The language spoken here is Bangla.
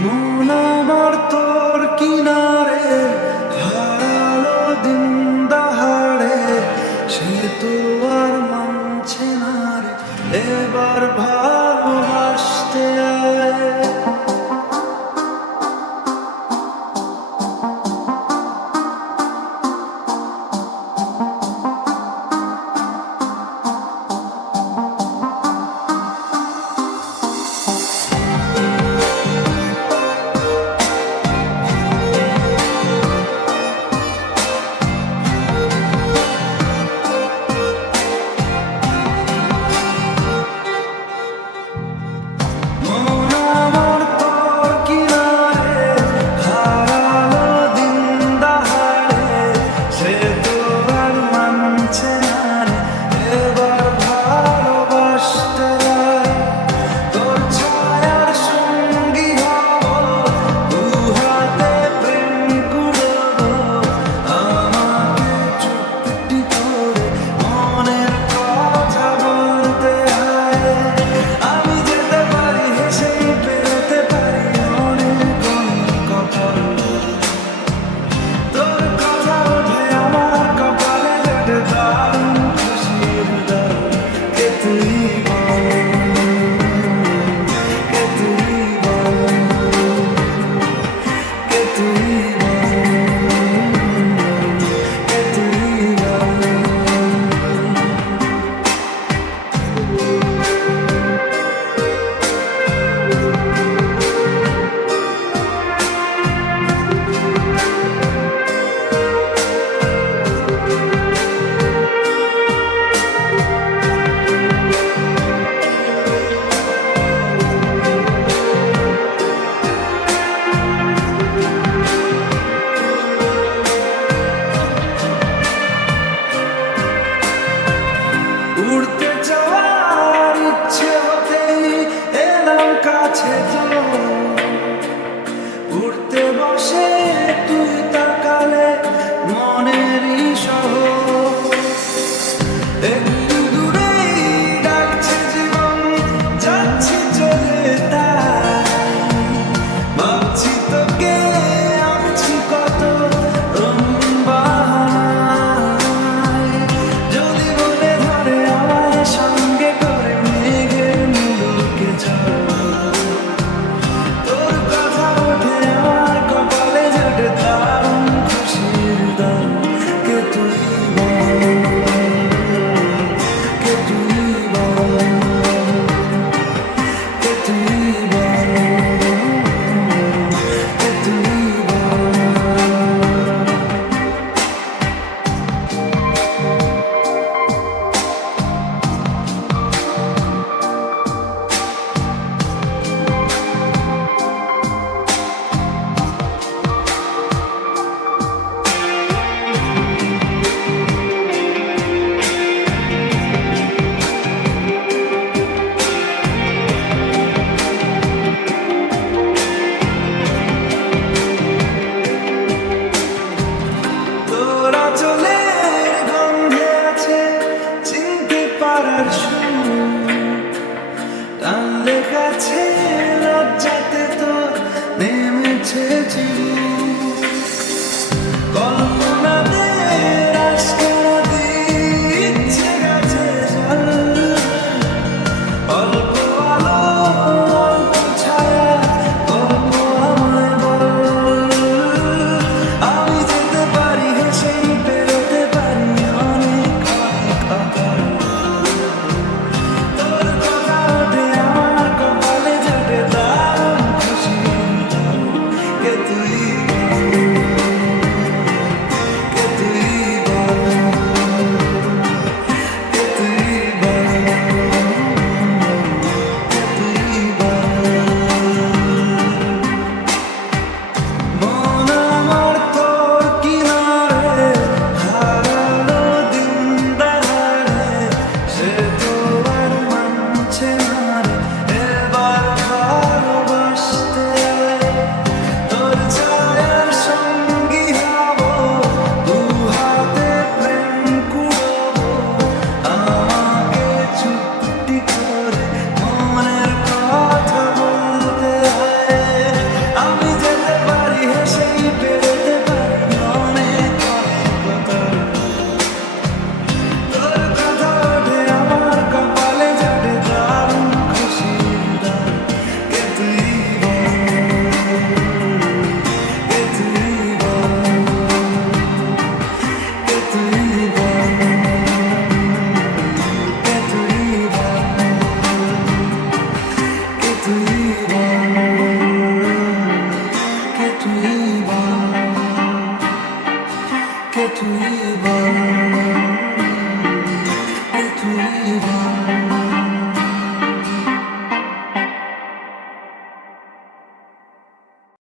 মন আমার তোর কিনারে হারালো দিন দাহাড়ে, সে তো আর মানছে না রে এবার ভালোবাসতে আয়। উড়তে যাওয়ার ইচ্ছে হতেই এলাম কাছে তো, উড়তে বসে তুই তাকালে মনেরই শহর। একটু দূরেই ডাকছে জীবন, যাচ্ছি চলে তাই ভাবছি তোকে, আঁকছি কত রঙিন বাহানায়। যদি মনে ধরে আমায় সঙ্গে করে মেঘের মুলুকে চল, তোর কথা ওঠে আমার কপালে জোটে দারুণ খুশির দল। কে তুই বল, কে তুই বল, কে তুই বল, কে তুই বল। তোরা চলের গন্ধে আছে চিনতে পারার সুর, টানলে কাছে লজ্জাতে তোর নেমেছে চিবুক। কল্পনাতে রাস্তা দিচ্ছে গাছে জল, অল্প আলো অল্প ছায়া গল্প আমায় বল। আমি যেতে পারি হেসেই পেরোতে পারি অনেক অনেক অতল। তোর কথা ওঠে আমার কপালে জোটে দারুণ খুশির দল। কে তুই কে তুই বল, কে তুই বল।